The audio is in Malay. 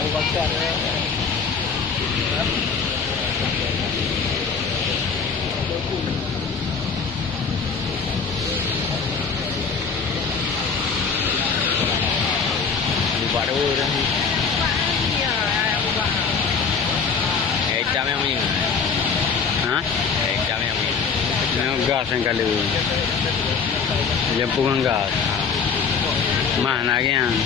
Buat dua dah. Jam yang ni. Ha? Jam yang ni. Yang gas yang kali. Jemput dengan gas. Mah nak yang.